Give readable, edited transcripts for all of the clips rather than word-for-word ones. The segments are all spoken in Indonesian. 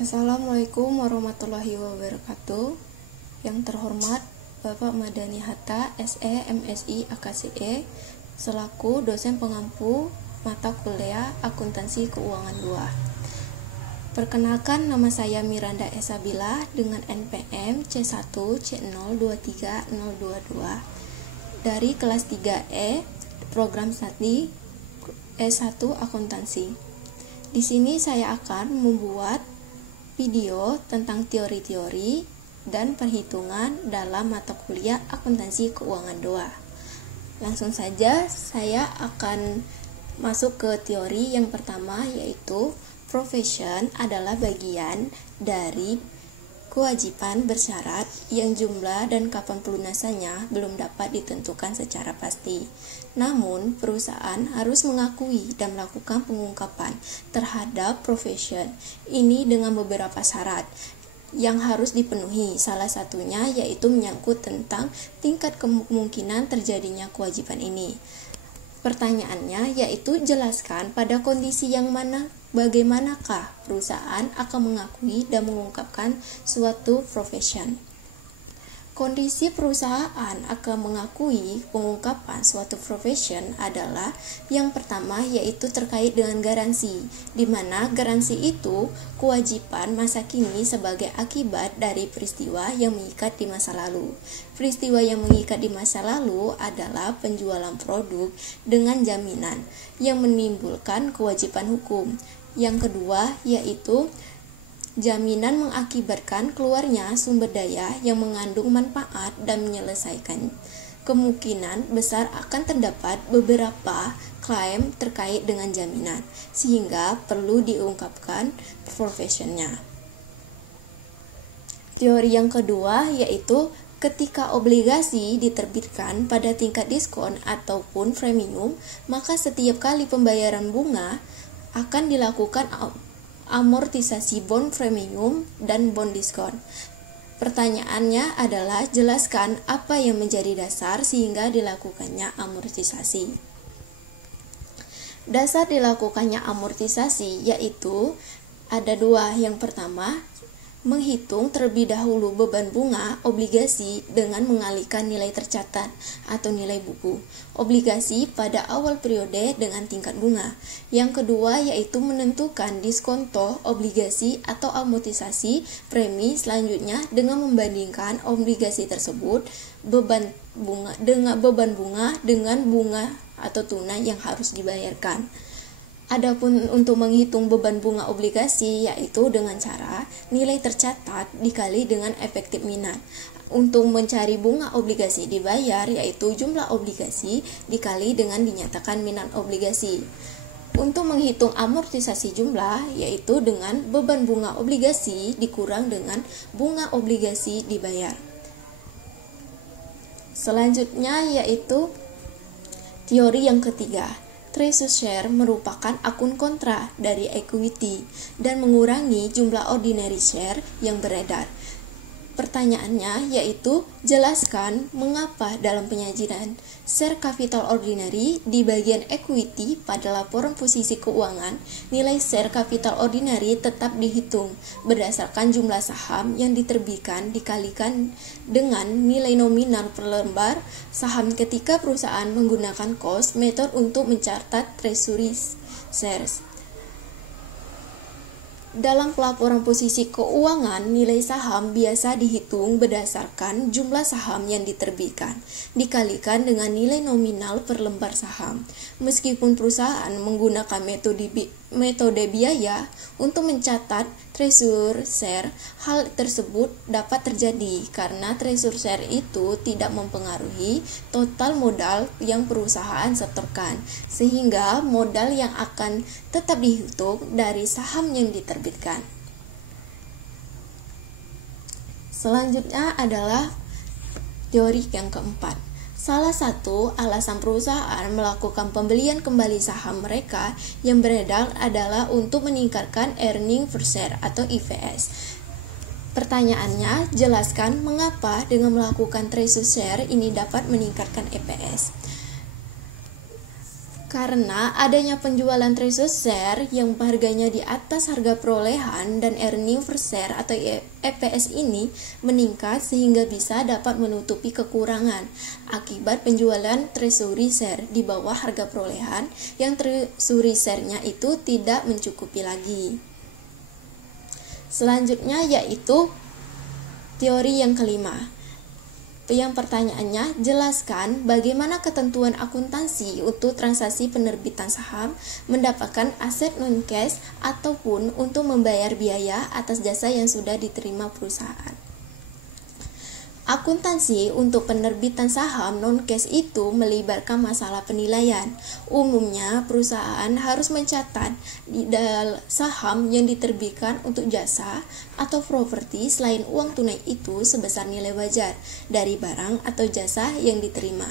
Assalamualaikum warahmatullahi wabarakatuh. Yang terhormat Bapak Madani Hatta, SE, MSI, AKCE, selaku dosen pengampu mata kuliah Akuntansi Keuangan 2. Perkenalkan, nama saya Miranda Esabila dengan NPM C1C023022 dari kelas 3E Program Studi S1 Akuntansi. Di sini saya akan membuat video tentang teori-teori dan perhitungan dalam mata kuliah Akuntansi Keuangan 2. Langsung saja saya akan masuk ke teori yang pertama, yaitu profession adalah bagian dari kewajiban bersyarat yang jumlah dan kapan pelunasannya belum dapat ditentukan secara pasti. Namun, perusahaan harus mengakui dan melakukan pengungkapan terhadap profession ini dengan beberapa syarat yang harus dipenuhi. Salah satunya yaitu menyangkut tentang tingkat kemungkinan terjadinya kewajiban ini. Pertanyaannya yaitu jelaskan pada kondisi yang mana bagaimanakah perusahaan akan mengakui dan mengungkapkan suatu profession. Kondisi perusahaan akan mengakui pengungkapan suatu profession adalah yang pertama yaitu terkait dengan garansi, di mana garansi itu kewajiban masa kini sebagai akibat dari peristiwa yang mengikat di masa lalu. Peristiwa yang mengikat di masa lalu adalah penjualan produk dengan jaminan yang menimbulkan kewajiban hukum. Yang kedua yaitu jaminan mengakibatkan keluarnya sumber daya yang mengandung manfaat dan menyelesaikan. Kemungkinan besar akan terdapat beberapa klaim terkait dengan jaminan, sehingga perlu diungkapkan profesionnya. Teori yang kedua yaitu ketika obligasi diterbitkan pada tingkat diskon ataupun premium, maka setiap kali pembayaran bunga akan dilakukan amortisasi bond premium dan bond diskon. Pertanyaannya adalah jelaskan apa yang menjadi dasar sehingga dilakukannya amortisasi. Dasar dilakukannya amortisasi yaitu ada dua. Yang pertama, menghitung terlebih dahulu beban bunga obligasi dengan mengalihkan nilai tercatat atau nilai buku obligasi pada awal periode dengan tingkat bunga. Yang kedua yaitu menentukan diskonto obligasi atau amortisasi premi selanjutnya dengan membandingkan obligasi tersebut beban bunga dengan bunga atau tunai yang harus dibayarkan. Adapun untuk menghitung beban bunga obligasi yaitu dengan cara nilai tercatat dikali dengan efektif minat. Untuk mencari bunga obligasi dibayar yaitu jumlah obligasi dikali dengan dinyatakan minat obligasi. Untuk menghitung amortisasi jumlah yaitu dengan beban bunga obligasi dikurang dengan bunga obligasi dibayar. Selanjutnya yaitu teori yang ketiga. Treasury share merupakan akun kontra dari equity dan mengurangi jumlah ordinary share yang beredar. Pertanyaannya yaitu jelaskan mengapa dalam penyajian share capital ordinary di bagian equity pada laporan posisi keuangan nilai share capital ordinary tetap dihitung berdasarkan jumlah saham yang diterbitkan dikalikan dengan nilai nominal per lembar saham ketika perusahaan menggunakan cost method untuk mencatat treasury shares. Dalam pelaporan posisi keuangan, nilai saham biasa dihitung berdasarkan jumlah saham yang diterbitkan, dikalikan dengan nilai nominal per lembar saham. Meskipun perusahaan menggunakan metode biaya untuk mencatat treasury share, hal tersebut dapat terjadi karena treasury share itu tidak mempengaruhi total modal yang perusahaan setorkan, sehingga modal yang akan tetap dihitung dari saham yang diterbitkan. Selanjutnya adalah teori yang keempat. Salah satu alasan perusahaan melakukan pembelian kembali saham mereka yang beredar adalah untuk meningkatkan earning per share atau EPS. Pertanyaannya, jelaskan mengapa dengan melakukan treasury share ini dapat meningkatkan EPS. Karena adanya penjualan treasury share yang harganya di atas harga perolehan dan earning per share atau EPS ini meningkat sehingga bisa dapat menutupi kekurangan akibat penjualan treasury share di bawah harga perolehan yang treasury share-nya itu tidak mencukupi lagi. Selanjutnya yaitu teori yang kelima. Yang pertanyaannya, jelaskan bagaimana ketentuan akuntansi untuk transaksi penerbitan saham mendapatkan aset non-cash ataupun untuk membayar biaya atas jasa yang sudah diterima perusahaan. Akuntansi untuk penerbitan saham non-cash itu melibatkan masalah penilaian. Umumnya, perusahaan harus mencatat di dalam saham yang diterbitkan untuk jasa atau properti selain uang tunai itu sebesar nilai wajar dari barang atau jasa yang diterima.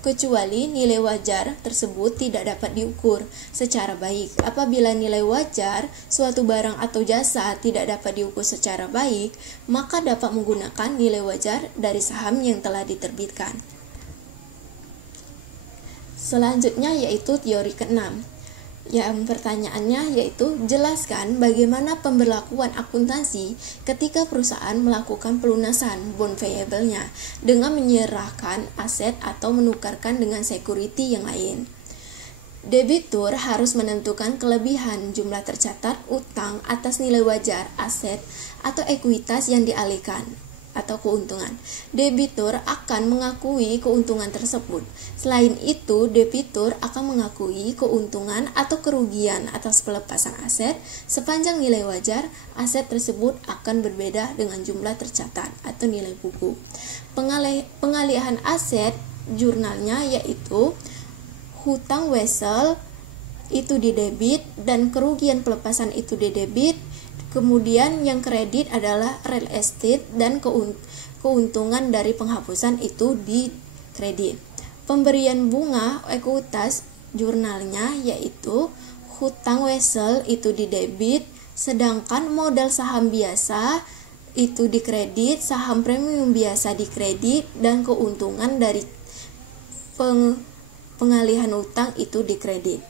Kecuali nilai wajar tersebut tidak dapat diukur secara baik. Apabila nilai wajar suatu barang atau jasa tidak dapat diukur secara baik, maka dapat menggunakan nilai wajar dari saham yang telah diterbitkan. Selanjutnya yaitu teori keenam. Yang pertanyaannya yaitu jelaskan bagaimana pemberlakuan akuntansi ketika perusahaan melakukan pelunasan bond payable-nya dengan menyerahkan aset atau menukarkan dengan security yang lain. Debitur harus menentukan kelebihan jumlah tercatat utang atas nilai wajar aset atau ekuitas yang dialihkan atau keuntungan. Debitur akan mengakui keuntungan tersebut. Selain itu, debitur akan mengakui keuntungan atau kerugian atas pelepasan aset sepanjang nilai wajar aset tersebut akan berbeda dengan jumlah tercatat atau nilai buku. Pengalihan aset jurnalnya yaitu hutang wesel itu didebit dan kerugian pelepasan itu didebit. Kemudian yang kredit adalah real estate dan keuntungan dari penghapusan itu di kredit. Pemberian bunga ekuitas jurnalnya yaitu hutang wesel itu di debit, sedangkan modal saham biasa itu di kredit, saham premium biasa di kredit, dan keuntungan dari pengalihan utang itu di kredit.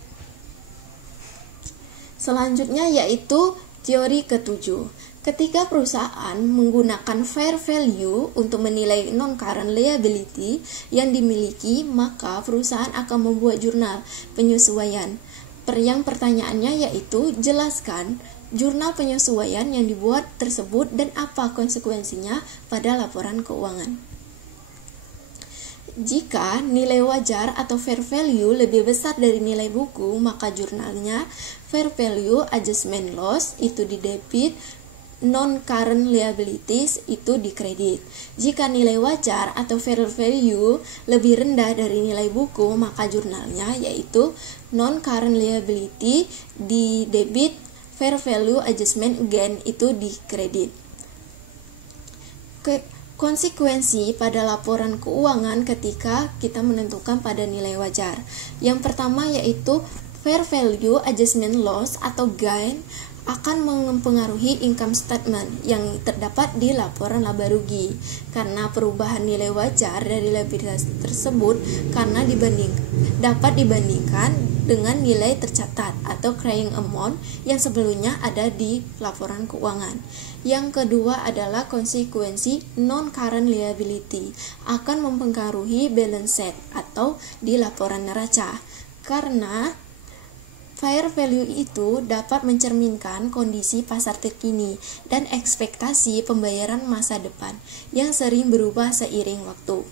Selanjutnya yaitu teori ketujuh. Ketika perusahaan menggunakan fair value untuk menilai non-current liability yang dimiliki, maka perusahaan akan membuat jurnal penyesuaian. Yang pertanyaannya yaitu jelaskan jurnal penyesuaian yang dibuat tersebut dan apa konsekuensinya pada laporan keuangan. Jika nilai wajar atau fair value lebih besar dari nilai buku, maka jurnalnya fair value adjustment loss itu di debit, non-current liabilities itu di kredit. Jika nilai wajar atau fair value lebih rendah dari nilai buku, maka jurnalnya yaitu non-current liability di debit, fair value adjustment gain itu di kredit. Konsekuensi pada laporan keuangan ketika kita menentukan pada nilai wajar. Yang pertama yaitu fair value adjustment loss atau gain akan mempengaruhi income statement yang terdapat di laporan laba rugi karena perubahan nilai wajar dari liabilitas tersebut karena dapat dibandingkan dengan nilai tercatat atau carrying amount yang sebelumnya ada di laporan keuangan. Yang kedua adalah konsekuensi non-current liability akan mempengaruhi balance sheet atau di laporan neraca karena fair value itu dapat mencerminkan kondisi pasar terkini dan ekspektasi pembayaran masa depan yang sering berubah seiring waktu.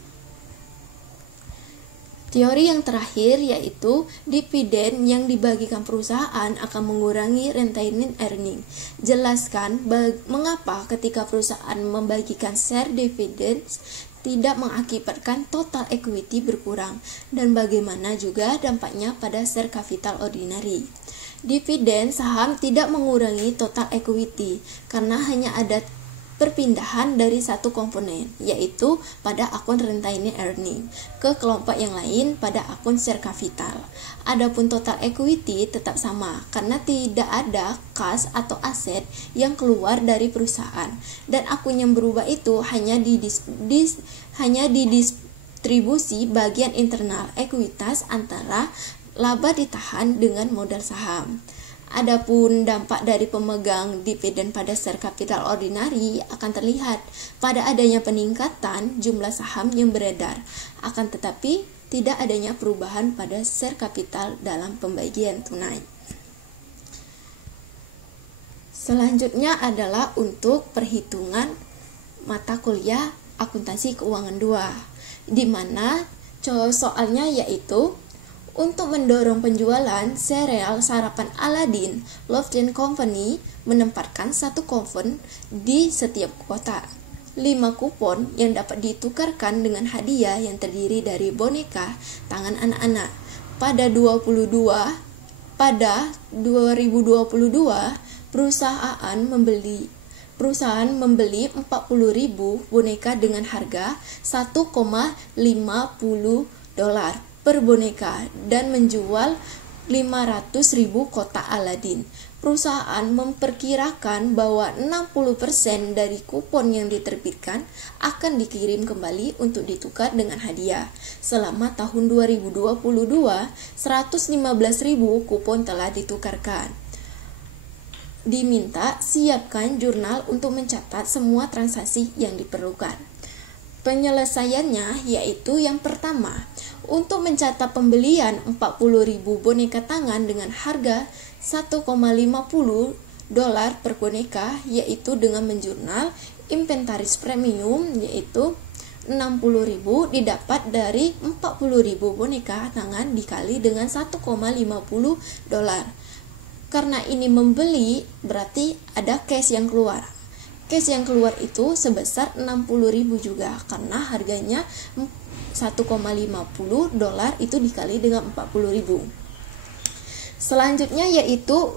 Teori yang terakhir yaitu dividen yang dibagikan perusahaan akan mengurangi retained earning. Jelaskan mengapa ketika perusahaan membagikan share dividends tidak mengakibatkan total equity berkurang dan bagaimana juga dampaknya pada share capital ordinary. Dividen saham tidak mengurangi total equity karena hanya ada perpindahan dari satu komponen, yaitu pada akun retained earning ke kelompok yang lain pada akun share capital. Adapun total equity tetap sama karena tidak ada kas atau aset yang keluar dari perusahaan dan akun yang berubah itu hanya didistribusi bagian internal ekuitas antara laba ditahan dengan modal saham. Adapun dampak dari pemegang dividen pada share kapital ordinari akan terlihat pada adanya peningkatan jumlah saham yang beredar, akan tetapi tidak adanya perubahan pada share kapital dalam pembagian tunai. Selanjutnya adalah untuk perhitungan mata kuliah akuntansi keuangan 2, di mana soalnya yaitu untuk mendorong penjualan sereal sarapan Aladin, Lofton Company menempatkan 1 kupon di setiap kota. 5 kupon yang dapat ditukarkan dengan hadiah yang terdiri dari boneka tangan anak-anak. Pada 2022, perusahaan membeli 40.000 boneka dengan harga $1,50 per boneka dan menjual 500.000 kotak Aladin. Perusahaan memperkirakan bahwa 60% dari kupon yang diterbitkan akan dikirim kembali untuk ditukar dengan hadiah. Selama tahun 2022, 115.000 kupon telah ditukarkan. Diminta siapkan jurnal untuk mencatat semua transaksi yang diperlukan. Penyelesaiannya yaitu yang pertama, untuk mencatat pembelian 40.000 boneka tangan dengan harga $1,50 per boneka, yaitu dengan menjurnal inventaris premium yaitu 60.000 didapat dari 40.000 boneka tangan dikali dengan $1,50. Karena ini membeli, berarti ada cash yang keluar. Cash yang keluar itu sebesar 60.000 juga, karena harganya $1,50 itu dikali dengan 40.000. Selanjutnya yaitu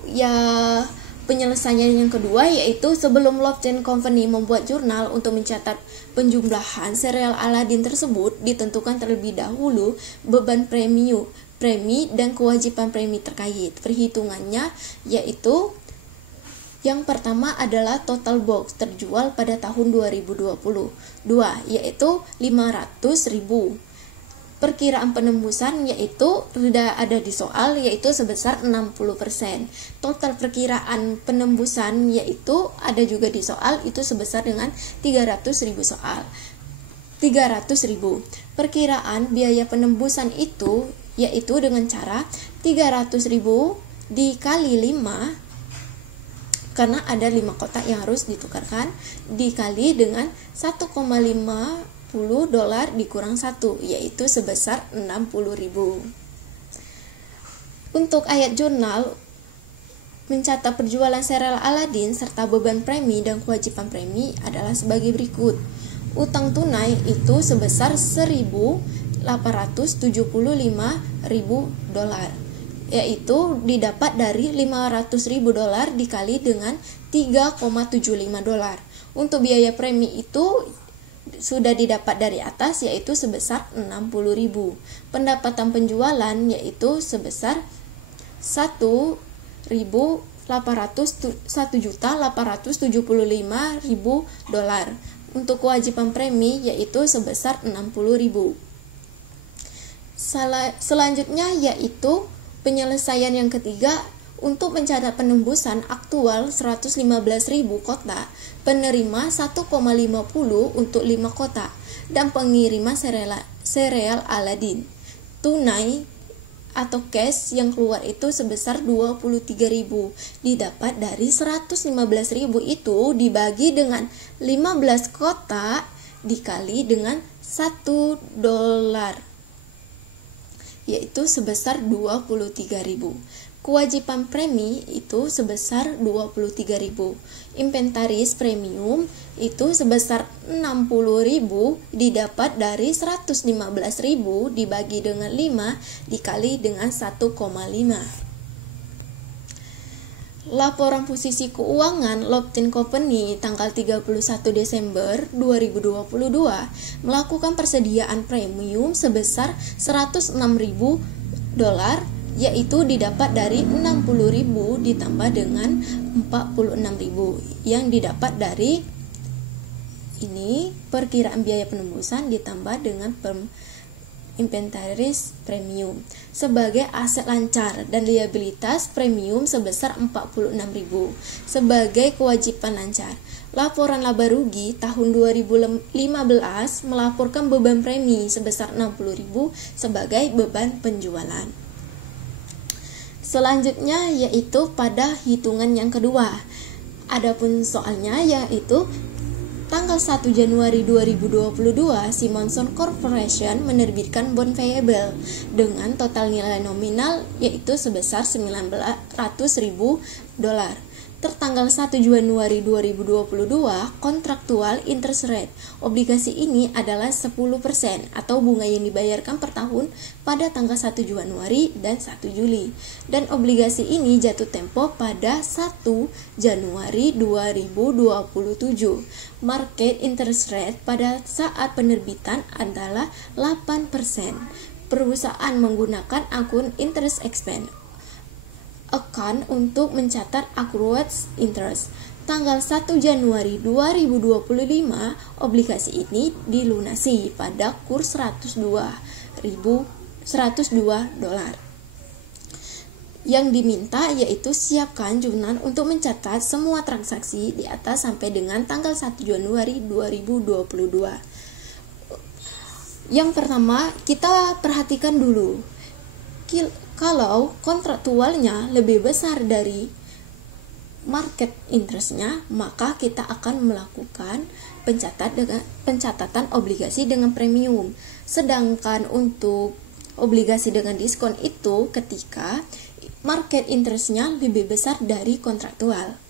penyelesaian yang kedua, yaitu sebelum Lofton Company membuat jurnal untuk mencatat penjumlahan sereal Aladin tersebut, ditentukan terlebih dahulu beban premi dan kewajiban premi terkait. Perhitungannya yaitu yang pertama adalah total box terjual pada tahun 2022, yaitu 500.000. Perkiraan penembusan yaitu sudah ada di soal, yaitu sebesar 60%. Total perkiraan penembusan yaitu ada juga di soal, itu sebesar dengan 300.000 soal. 300.000. Perkiraan biaya penembusan itu yaitu dengan cara 300.000 dikali 5, karena ada 5 kotak yang harus ditukarkan, dikali dengan $1,50 dikurang 1, yaitu sebesar 60.000. Untuk ayat jurnal mencatat penjualan sereal Aladin serta beban premi dan kewajiban premi adalah sebagai berikut. Utang tunai itu sebesar $1.875.000, yaitu didapat dari $500.000 dikali dengan $3,75. Untuk biaya premi itu sudah didapat dari atas, yaitu sebesar 60.000. Pendapatan penjualan yaitu sebesar $1.875.000. Untuk kewajiban premi yaitu sebesar 60.000. Selanjutnya yaitu penyelesaian yang ketiga, untuk mencatat penembusan aktual 115.000 kotak, penerima 1,50 untuk 5 kotak, dan pengiriman sereal Aladin. Tunai atau cash yang keluar itu sebesar 23.000, didapat dari 115.000 itu dibagi dengan 15 kotak dikali dengan $1, yaitu sebesar 23.000. Kewajiban premi itu sebesar 23.000. Inventaris premium itu sebesar 60.000 didapat dari 115.000 dibagi dengan 5 dikali dengan 1,5. Laporan posisi keuangan Lofton Company tanggal 31 Desember 2022 melakukan persediaan premium sebesar $106.000, yaitu didapat dari 60.000 ditambah dengan 46.000 yang didapat dari ini perkiraan biaya penembusan ditambah dengan inventaris premium sebagai aset lancar dan liabilitas premium sebesar 46.000 sebagai kewajiban lancar. Laporan laba rugi tahun 2015 melaporkan beban premi sebesar 60.000 sebagai beban penjualan. Selanjutnya yaitu pada hitungan yang kedua. Adapun soalnya yaitu tanggal 1 Januari 2022, Simonson Corporation menerbitkan bond payable dengan total nilai nominal yaitu sebesar $900.000. Tertanggal 1 Januari 2022, kontraktual interest rate obligasi ini adalah 10% atau bunga yang dibayarkan per tahun pada tanggal 1 Januari dan 1 Juli. Dan obligasi ini jatuh tempo pada 1 Januari 2027. Market interest rate pada saat penerbitan adalah 8%. Perusahaan menggunakan akun interest expense account untuk mencatat accrued interest. Tanggal 1 Januari 2025, obligasi ini dilunasi pada kurs $102. Yang diminta yaitu siapkan jurnal untuk mencatat semua transaksi di atas sampai dengan tanggal 1 Januari 2022. Yang pertama, kita perhatikan dulu. Kalau kontraktualnya lebih besar dari market interestnya, maka kita akan melakukan pencatatan obligasi dengan premium. Sedangkan untuk obligasi dengan diskon itu ketika market interestnya lebih besar dari kontraktual.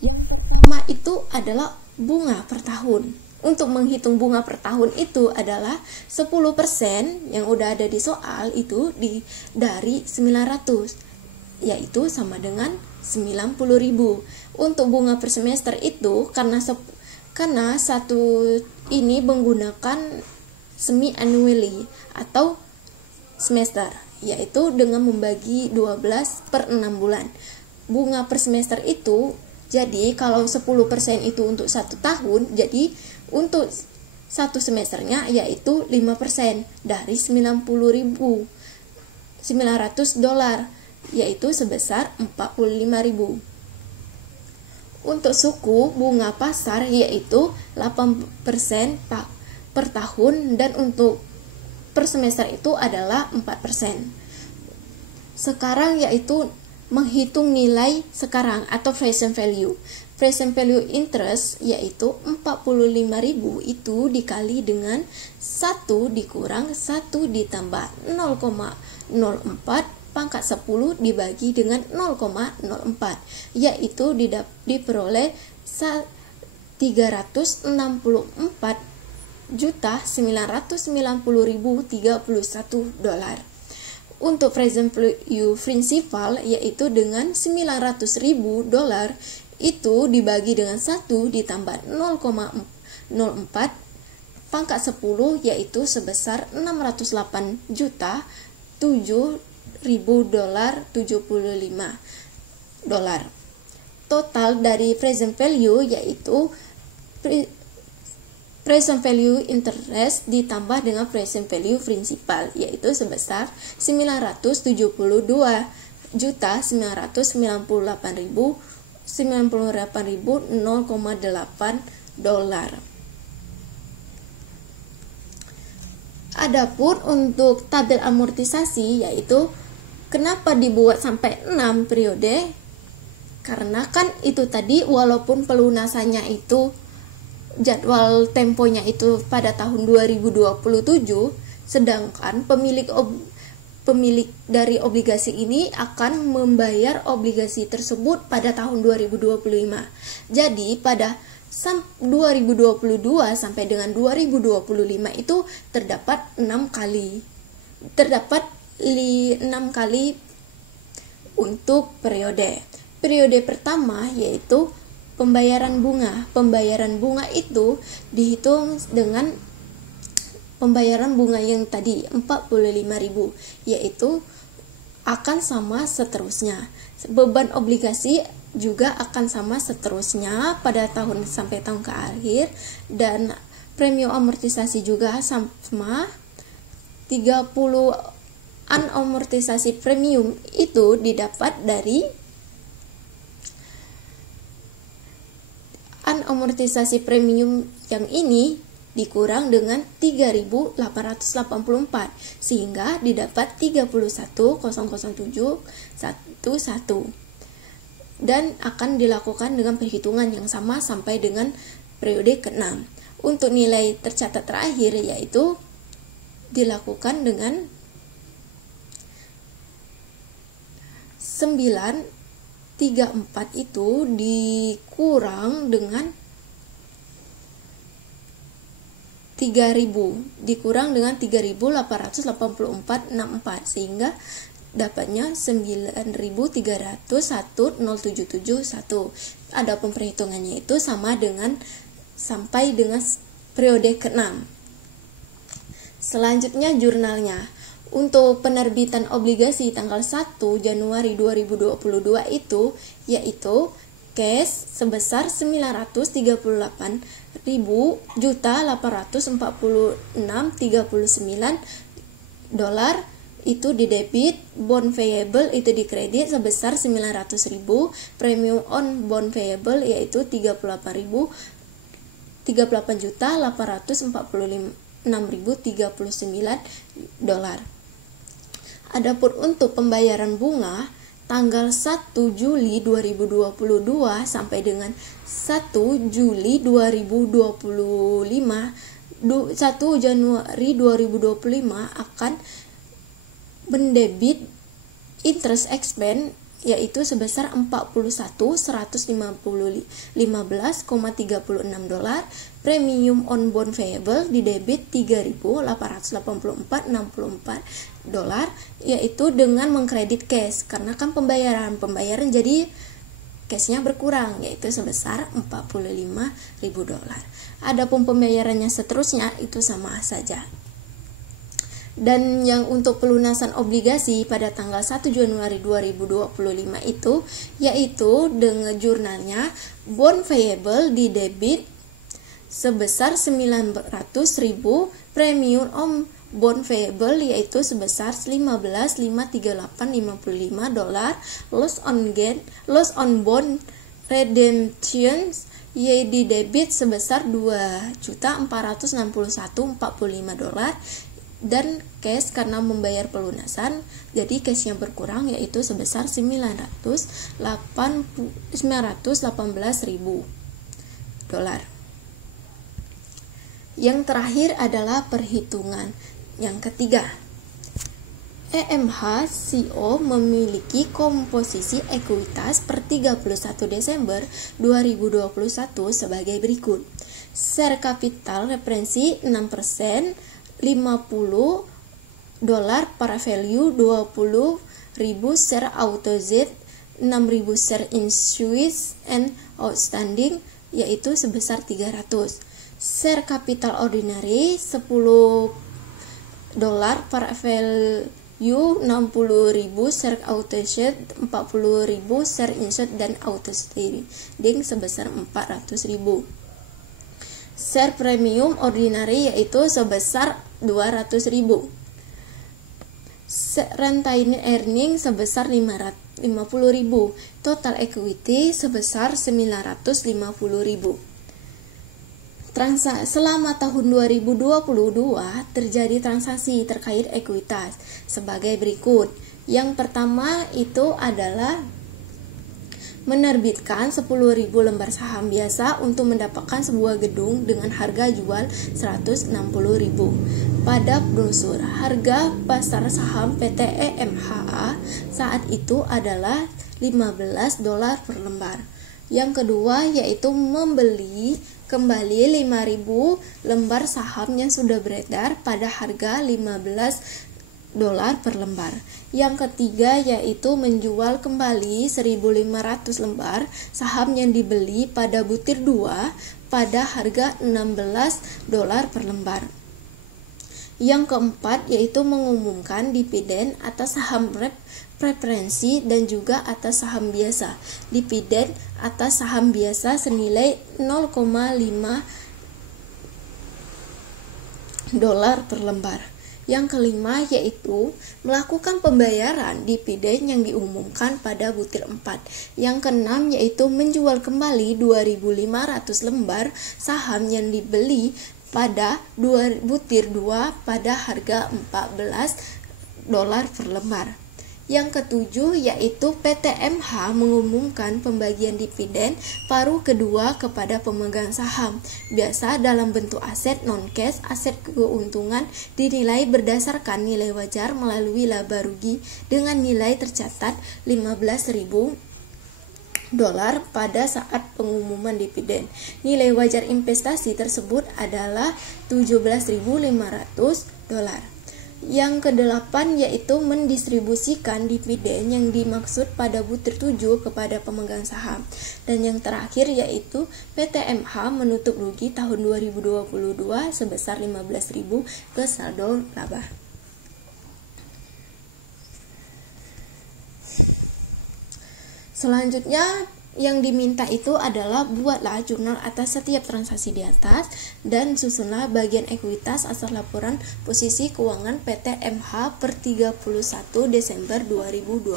Yang pertama itu adalah bunga per tahun. Untuk menghitung bunga per tahun itu adalah 10% yang udah ada di soal itu dari 900, yaitu sama dengan 90.000. Untuk bunga per semester itu karena satu ini menggunakan semi-annually atau semester, yaitu dengan membagi 12 per 6 bulan. Bunga per semester itu, jadi kalau 10% itu untuk 1 tahun, jadi untuk 1 semesternya yaitu 5% dari $900.000, yaitu sebesar 45.000. Untuk suku bunga pasar yaitu 8% per tahun dan untuk per semester itu adalah 4%. Sekarang yaitu menghitung nilai sekarang atau present value. Present value interest yaitu 45.000 itu dikali dengan 1 dikurang 1 ditambah 0,04 pangkat 10 dibagi dengan 0,04, yaitu diperoleh 364.990.031 $. Untuk present value principal yaitu dengan $900.000 itu dibagi dengan 1 ditambah 0,04 pangkat 10 yaitu sebesar $608.075. Total dari present value yaitu present value interest ditambah dengan present value principal yaitu sebesar $979.008.008. Adapun untuk tabel amortisasi yaitu kenapa dibuat sampai 6 periode? Karena kan itu tadi walaupun pelunasannya itu jadwal temponya itu pada tahun 2027, sedangkan pemilik dari obligasi ini akan membayar obligasi tersebut pada tahun 2025. Jadi pada 2022 sampai dengan 2025 itu terdapat 6 kali untuk periode. Periode pertama yaitu pembayaran bunga. Pembayaran bunga itu dihitung dengan pembayaran bunga yang tadi 45.000, yaitu akan sama seterusnya. Beban obligasi juga akan sama seterusnya pada tahun sampai tahun ke akhir, dan premium amortisasi juga sama 30-an amortisasi premium itu didapat dari amortisasi premium yang ini dikurang dengan 3.884 sehingga didapat 31.00711 dan akan dilakukan dengan perhitungan yang sama sampai dengan periode ke-6. Untuk nilai tercatat terakhir yaitu dilakukan dengan 934 itu dikurang dengan 3.884,64 sehingga dapatnya 9.301,0771. Adapun perhitungannya itu sama dengan sampai dengan periode ke-6. Selanjutnya jurnalnya. Untuk penerbitan obligasi tanggal 1 Januari 2022 itu yaitu cash sebesar 938.846,39 dolar itu di debit, bond payable itu di kredit sebesar 900.000, premium on bond payable yaitu 38.846.039 dolar. Adapun untuk pembayaran bunga tanggal 1 Juli 2022 sampai dengan 1 Juli 2025 1 Januari 2025 akan mendebit interest expense yaitu sebesar 41.115,36 dolar, premium on bond payable di debit 3.884,64 dolar yaitu dengan mengkredit cash karena kan pembayaran jadi cashnya berkurang yaitu sebesar 45.000 dolar. Adapun pembayarannya seterusnya itu sama saja. Dan yang untuk pelunasan obligasi pada tanggal 1 Januari 2025 itu yaitu dengan jurnalnya bond payable di debit sebesar 900.000, premium on bond payable yaitu sebesar 15.538,55 dolar, loss on bond redemptions di debit sebesar 2.461,45 dolar dan cash karena membayar pelunasan jadi cash yang berkurang yaitu sebesar 918.000 dolar. Yang terakhir adalah perhitungan yang ketiga. EMH CO memiliki komposisi ekuitas per 31 Desember 2021 sebagai berikut. Share capital referensi 6%, 50 dolar para value 20.000 share AutoZ, 6.000 share in Swiss and outstanding yaitu sebesar 300. Share capital ordinary 10 dolar para value 60.000 share AutoZ, 40.000 share insert dan outstanding sebesar 400.000. Share premium ordinary yaitu sebesar 200.000. Retained earning sebesar 50.000. Total equity sebesar 950.000. Selama tahun 2022 terjadi transaksi terkait ekuitas sebagai berikut. Yang pertama itu adalah menerbitkan 10.000 lembar saham biasa untuk mendapatkan sebuah gedung dengan harga jual 160.000. Pada brosur, harga pasar saham PT EMHA saat itu adalah 15 dolar per lembar. Yang kedua yaitu membeli kembali 5.000 lembar saham yang sudah beredar pada harga 15 dolar per lembar. Yang ketiga yaitu menjual kembali 1.500 lembar saham yang dibeli pada butir 2 pada harga 16 dolar per lembar. Yang keempat yaitu mengumumkan dividen atas saham preferensi dan juga atas saham biasa. Dividen atas saham biasa senilai 0,5 dolar per lembar. Yang kelima yaitu melakukan pembayaran dividen yang diumumkan pada butir 4. Yang keenam yaitu menjual kembali 2.500 lembar saham yang dibeli pada butir 2 pada harga $14 per lembar. Yang ketujuh yaitu PTMH mengumumkan pembagian dividen paruh kedua kepada pemegang saham. Biasa dalam bentuk aset non-cash, aset keuntungan dinilai berdasarkan nilai wajar melalui laba rugi dengan nilai tercatat $15.000 pada saat pengumuman dividen. Nilai wajar investasi tersebut adalah $17.500. Yang kedelapan yaitu mendistribusikan dividen yang dimaksud pada butir 7 kepada pemegang saham. Dan yang terakhir yaitu PTMH menutup rugi tahun 2022 sebesar $15.000 ke saldo laba. Selanjutnya yang diminta itu adalah buatlah jurnal atas setiap transaksi di atas dan susunlah bagian ekuitas asal laporan posisi keuangan PT MH per 31 Desember 2022.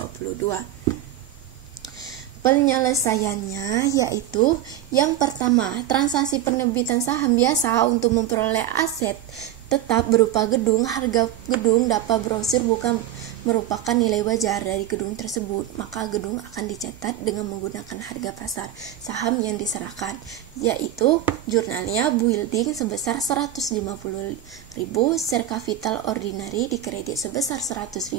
Penyelesaiannya yaitu yang pertama, transaksi penerbitan saham biasa untuk memperoleh aset tetap berupa gedung. Harga gedung dapat brosur bukan merupakan nilai wajar dari gedung tersebut, maka gedung akan dicatat dengan menggunakan harga pasar saham yang diserahkan, yaitu jurnalnya building sebesar $150.000, share capital ordinary dikredit sebesar $100.000,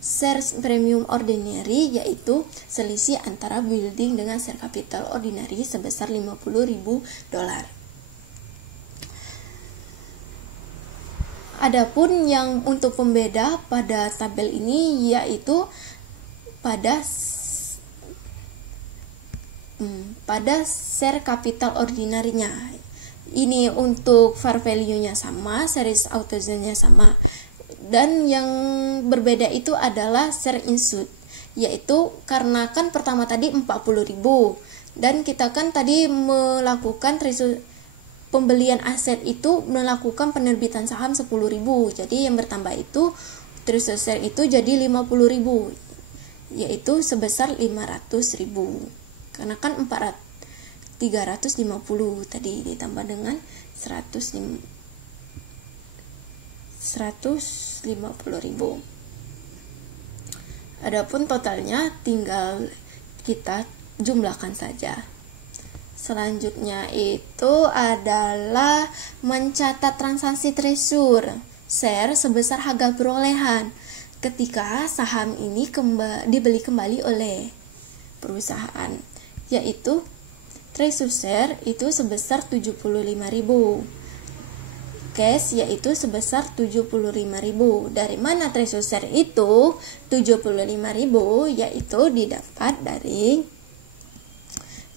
share premium ordinary yaitu selisih antara building dengan share capital ordinary sebesar $50.000. Adapun yang untuk pembeda pada tabel ini yaitu pada share capital ordinary-nya. Ini untuk fair value-nya sama, series outstanding-nya sama. Dan yang berbeda itu adalah share issued, yaitu karena kan pertama tadi 40.000 dan kita kan tadi melakukan pembelian aset itu melakukan penerbitan saham 10.000. Jadi yang bertambah itu treasury share itu jadi 50.000, yaitu sebesar 500.000. Karena kan 350 tadi ditambah dengan 150.000. Adapun totalnya tinggal kita jumlahkan saja. Selanjutnya itu adalah mencatat transaksi treasury share sebesar harga perolehan ketika saham ini dibeli kembali oleh perusahaan, yaitu treasury share itu sebesar 75.000, cash yaitu sebesar 75.000. Dari mana treasury share itu 75.000? Yaitu didapat dari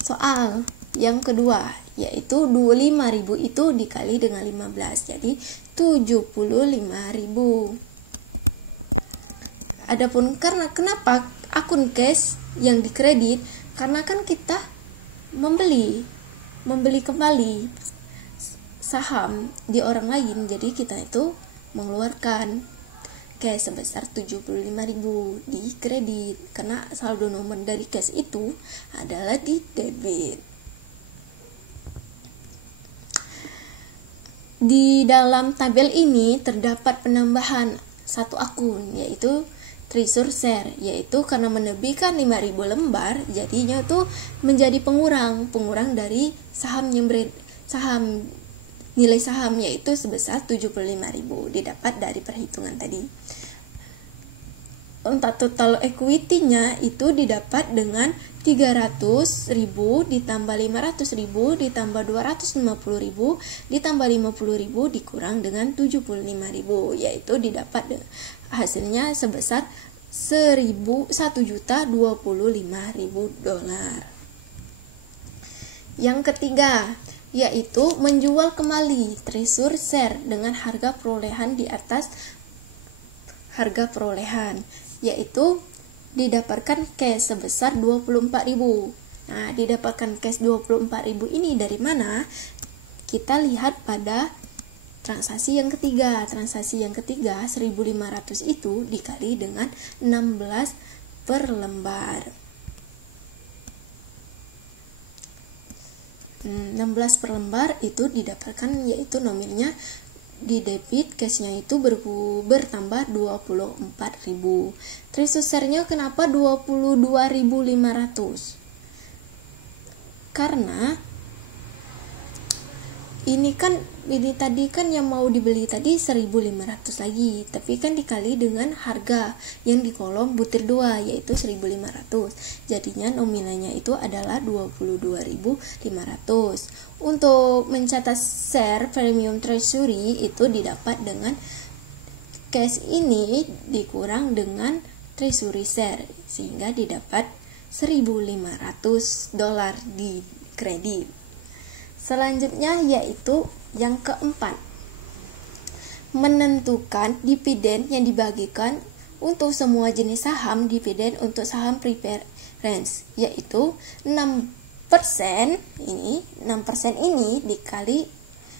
soal yang kedua, yaitu 25.000 itu dikali dengan 15, jadi 75.000. Adapun kenapa akun cash yang dikredit? Karena kan kita membeli kembali saham di orang lain, jadi kita itu mengeluarkan cash sebesar 75.000 di kredit karena saldo nomor dari cash itu adalah di debit. Di dalam tabel ini terdapat penambahan satu akun, yaitu treasury share, yaitu karena menerbitkan 5.000 lembar jadinya tuh menjadi pengurang dari saham nilai saham yaitu sebesar 75.000 didapat dari perhitungan tadi. Untuk total equity-nya itu didapat dengan 300.000 ditambah 500.000 ditambah 250.000 ditambah 50.000 dikurang dengan 75.000, yaitu didapat hasilnya sebesar $1.025.000. Yang ketiga yaitu menjual kembali treasury share dengan harga perolehan di atas harga perolehan, yaitu didapatkan cash sebesar 24.000. Nah, didapatkan cash 24.000 ini dari mana? Kita lihat pada transaksi yang ketiga. Transaksi yang ketiga 1.500 itu dikali dengan 16 per lembar. 16 per lembar itu didapatkan, yaitu nominalnya di debit, cashnya itu bertambah 24.000. Treasury share-nya kenapa 22.500? Karena ini tadi kan yang mau dibeli tadi 1.500 lagi, tapi kan dikali dengan harga yang di kolom butir 2 yaitu 1.500. Jadinya nominalnya itu adalah 22.500. Untuk mencatat share premium treasury itu didapat dengan cash ini dikurang dengan treasury share, sehingga didapat $1.500 di kredit. Selanjutnya yaitu yang keempat, menentukan dividen yang dibagikan untuk semua jenis saham. Dividen untuk saham preference yaitu 6% ini dikali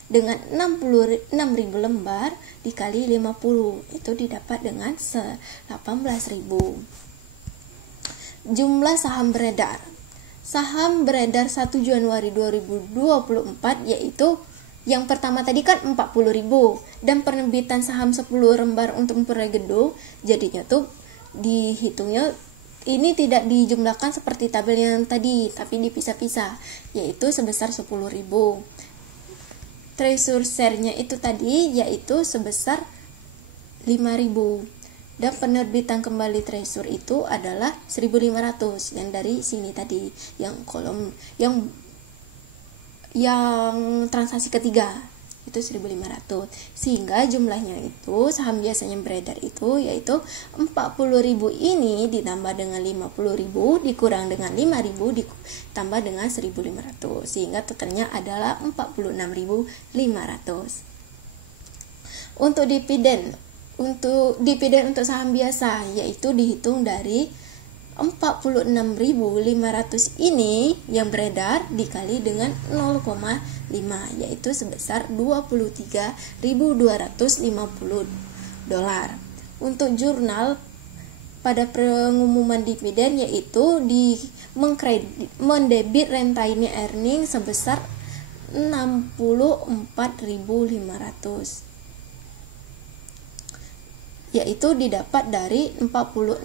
dengan 60.000 lembar dikali 50 itu didapat dengan 18.000. Jumlah saham beredar. Saham beredar 1 Januari 2024 yaitu yang pertama tadi kan 40.000, dan penerbitan saham 10 lembar untuk memperoleh gedung, jadinya tuh dihitungnya ini tidak dijumlahkan seperti tabel yang tadi, tapi dipisah-pisah, yaitu sebesar 10.000. Treasury share-nya itu tadi yaitu sebesar 5.000. Dan penerbitan kembali treasury itu adalah 1.500 yang dari sini tadi, yang kolom yang transaksi ketiga itu 1.500, sehingga jumlahnya itu saham biasanya beredar itu yaitu 40.000 ini ditambah dengan 50.000 dikurang dengan 5.000 ditambah dengan 1.500, sehingga totalnya adalah 46.500. Untuk dividen untuk saham biasa yaitu dihitung dari 46.500 ini yang beredar dikali dengan 0,5 yaitu sebesar $23.250. Untuk jurnal pada pengumuman dividen yaitu mendebit retained earning sebesar 64.500, yaitu didapat dari 46.500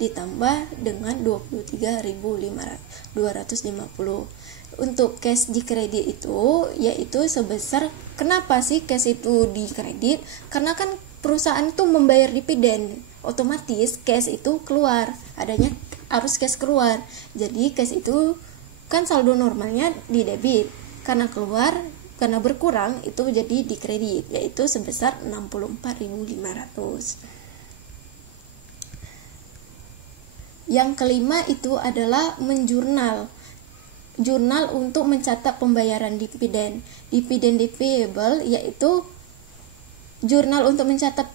ditambah dengan 23.250. Untuk cash di kredit itu yaitu sebesar, kenapa sih cash itu di kredit? Karena kan perusahaan itu membayar dividen, otomatis cash itu keluar, harus cash keluar. Jadi cash itu kan saldo normalnya di debit, karena berkurang itu jadi di kredit, yaitu sebesar 64.500. Yang kelima itu adalah jurnal untuk mencatat pembayaran dividen. Dividen payable yaitu jurnal untuk mencatat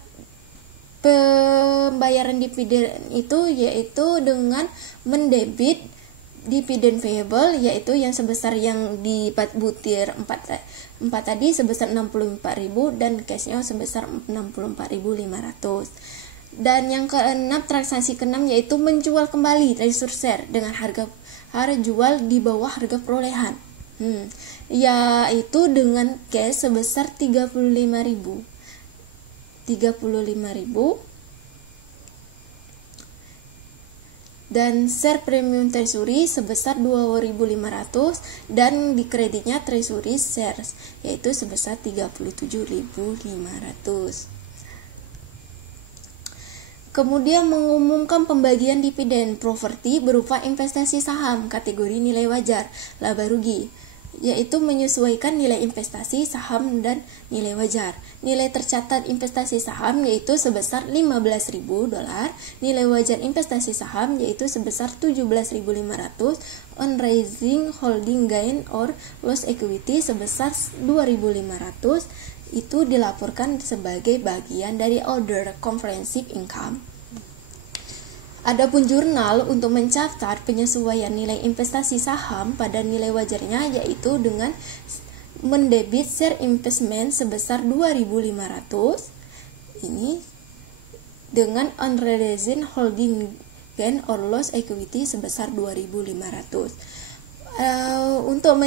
pembayaran dividen itu yaitu dengan mendebit dividen payable yaitu yang sebesar yang di butir 4 tadi sebesar 64.000 dan cashnya sebesar 64.500. Dan yang keenam, transaksi keenam yaitu menjual kembali treasury share dengan harga jual di bawah harga perolehan, yaitu dengan cash sebesar 35.000 dan share premium treasury sebesar 2.500 dan di kreditnya treasury shares yaitu sebesar 37.500. Kemudian mengumumkan pembagian dividen properti berupa investasi saham kategori nilai wajar laba rugi, yaitu menyesuaikan nilai investasi saham dan nilai wajar. Nilai tercatat investasi saham yaitu sebesar $15.000, nilai wajar investasi saham yaitu sebesar 17.500, on raising holding gain or loss equity sebesar 2.500, itu dilaporkan sebagai bagian dari other comprehensive income. Adapun jurnal untuk mencatat penyesuaian nilai investasi saham pada nilai wajarnya yaitu dengan mendebit share investment sebesar 2.500 ini dengan unrealized holding gain or loss equity sebesar 2.500. Untuk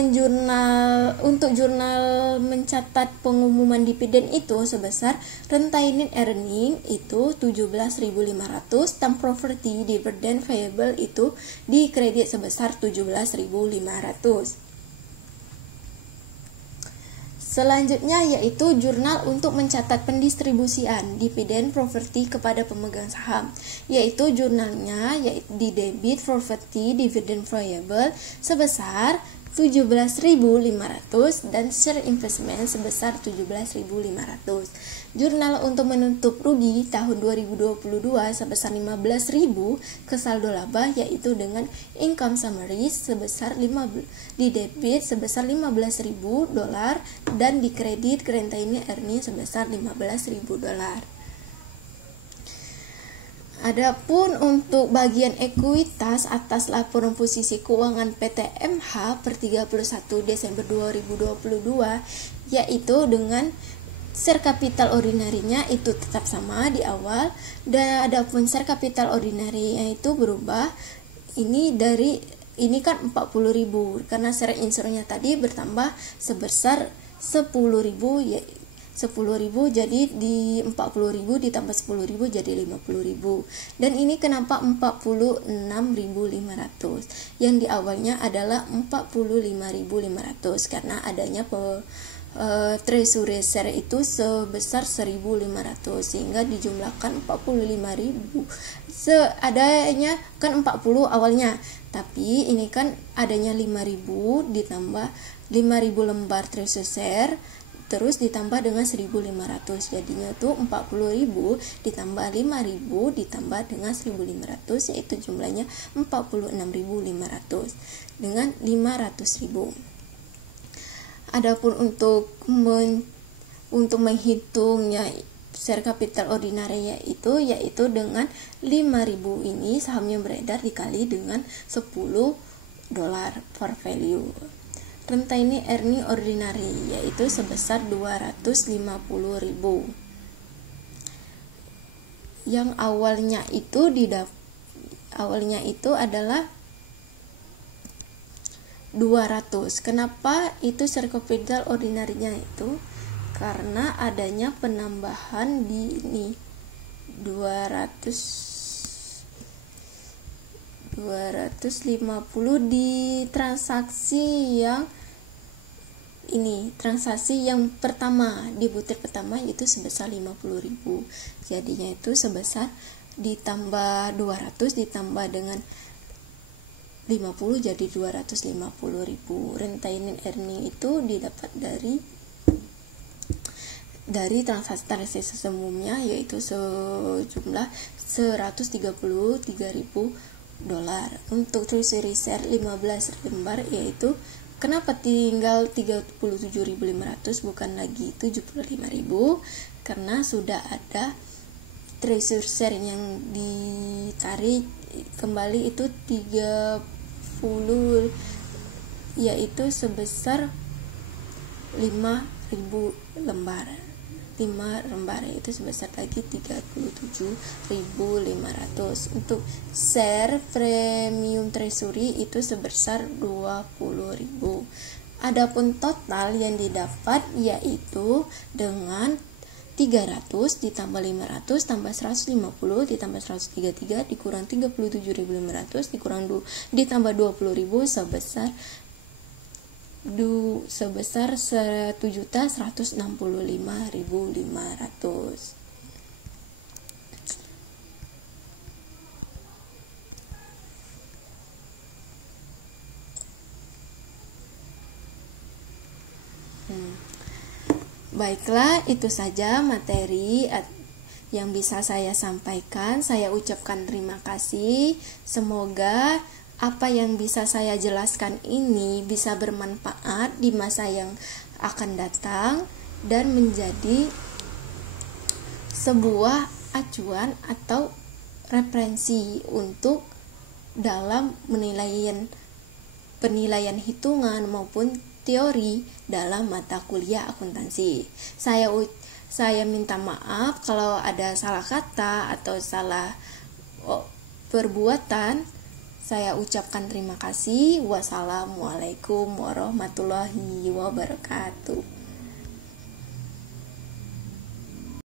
jurnal mencatat pengumuman dividen itu sebesar retained earning itu 17.500 dan property dividend payable itu dikredit sebesar 17.500. Selanjutnya yaitu jurnal untuk mencatat pendistribusian dividen properti kepada pemegang saham, yaitu jurnalnya yaitu di debit property dividend payable sebesar 17.500 dan share investment sebesar 17.500. Jurnal untuk menutup rugi tahun 2022 sebesar 15.000 ke saldo laba yaitu dengan income summary sebesar di debit sebesar $15.000 dan di kredit retained earning sebesar $15.000. Adapun untuk bagian ekuitas atas laporan posisi keuangan PT MH per 31 Desember 2022 yaitu dengan share capital ordinary-nya itu tetap sama di awal, dan adapun share capital ordinary-nya itu berubah. Ini kan 40.000 karena share insurnya tadi bertambah sebesar 10.000 ya 10.000 jadi di 40.000 ditambah 10.000 jadi 50.000. Dan ini kenapa 46.500? Yang di awalnya adalah 45.500 karena adanya treasury share itu sebesar 1.500 sehingga dijumlahkan 45.000. Seadanya kan 40 awalnya, tapi ini kan adanya 5.000 ditambah 5.000 lembar treasury share terus ditambah dengan 1.500, jadinya tuh 40.000 ditambah 5.000 ditambah dengan 1.500 yaitu jumlahnya 46.500 dengan 500.000. Adapun untuk menghitungnya share capital ordinary yaitu dengan 5.000 ini sahamnya beredar dikali dengan $10 per value. Retained earning ordinary yaitu sebesar 250.000. Yang awalnya itu adalah 200. Kenapa itu share capital ordinary-nya itu? Karena adanya penambahan di ini 250 di transaksi yang pertama di butir pertama itu sebesar 50.000. Jadinya itu sebesar ditambah 200 ditambah dengan 50 jadi 250.000. Retained earning itu didapat dari transaksi sebelumnya yaitu sejumlah $133.000. Untuk treasury share 15 lembar yaitu kenapa tinggal 37.500 bukan lagi 75.000? Karena sudah ada treasury share yang ditarik kembali itu 30 yaitu sebesar 5.000 lembar. 5 lembar itu sebesar lagi 37.500. Untuk share premium treasury itu sebesar 20.000. Adapun total yang didapat yaitu dengan 300 ditambah 500 tambah 150 ditambah 133 dikurang 37.500 ditambah 20.000 sebesar 1.165.500. Baiklah, itu saja materi yang bisa saya sampaikan. Saya ucapkan terima kasih. Semoga apa yang bisa saya jelaskan ini bisa bermanfaat di masa yang akan datang dan menjadi sebuah acuan atau referensi untuk dalam penilaian hitungan maupun teori dalam mata kuliah akuntansi. Saya minta maaf kalau ada salah kata atau salah perbuatan. Saya ucapkan terima kasih. Wassalamualaikum warahmatullahi wabarakatuh.